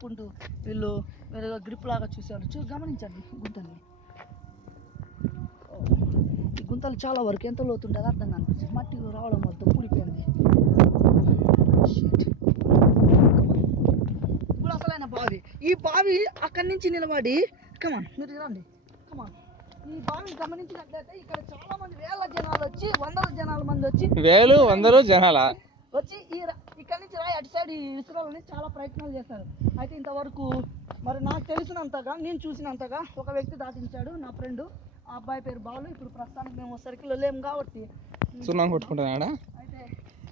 వేసుకుంటూ వీళ్ళు గ్రిప్ లాగా చూసేవాళ్ళు. గమనించండి గుంతల్ని. ఈ గుంతలు చాలా వరకు ఎంత లోతుంటుందో అర్థం కనిపిస్తుంది. మట్టి రావడం వల్ల కూలిపోయింది. ఇప్పుడు అసలైన బావి. ఈ బావి అక్కడి నుంచి నిలబడి కమాన్ మీరు రండి. కమాన్ ఈ బావిని గమనించినట్లయితే ఇక్కడ చాలా మంది వేల జనాలు వచ్చి వందల మంది వచ్చి వచ్చి ఇక్కడి నుంచి రాయి అటు సైడ్ ఇసురాలని చాలా ప్రయత్నాలు చేస్తారు. అయితే ఇంతవరకు మరి నాకు తెలిసినంతగా నేను చూసినంతగా ఒక వ్యక్తి దాటించాడు, నా ఫ్రెండ్. ఆ అబ్బాయి పేరు బాలు. ఇప్పుడు ప్రస్తుతానికి మేము సర్కిల్లో లేము కాబట్టి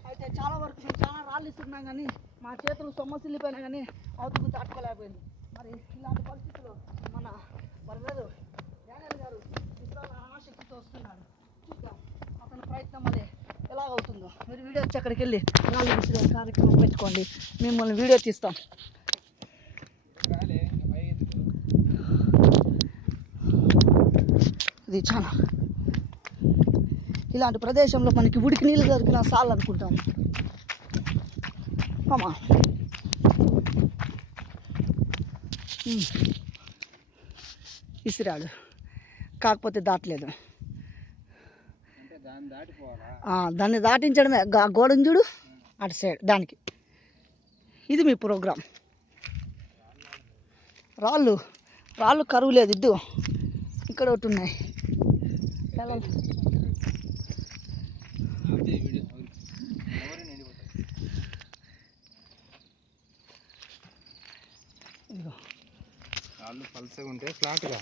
అయితే చాలా వరకు మేము చాలా రాళ్ళు ఇస్తున్నాం కానీ మా చేతులు సొమ్మసిల్లిపోయినా కానీ అవతకు దాటుకోలేకపోయింది. మరి ఇలాంటి పరిస్థితుల్లో మన బ్రదరు డానియల్ గారు ఇసురాల ఆసక్తితో వస్తున్నాడు. చూద్దాం అతని ప్రయత్నం మళ్ళీ ఎలాగవుతుందో. మీరు వీడియో వచ్చి అక్కడికి వెళ్ళి రాళ్ళు విసిరే కార్యక్రమం పెట్టుకోండి, మిమ్మల్ని వీడియో తీస్తాం. ఇది చాలా ఇలాంటి ప్రదేశంలో మనకి ఉడికి నీళ్ళు దొరికినా చాలు అనుకుంటాను. అమ్మా ఇసిరాడు, కాకపోతే దాటలేదు. దాన్ని దాటించడమే. గోడను చూడు అటు సైడ్ దానికి. ఇది మీ ప్రోగ్రాం. రాళ్ళు కరువు లేదు. ఇద్దు ఇక్కడ ఒకటి ఉన్నాయి. రాళ్ళు పల్సగా ఉంటే ఫ్లాట్గా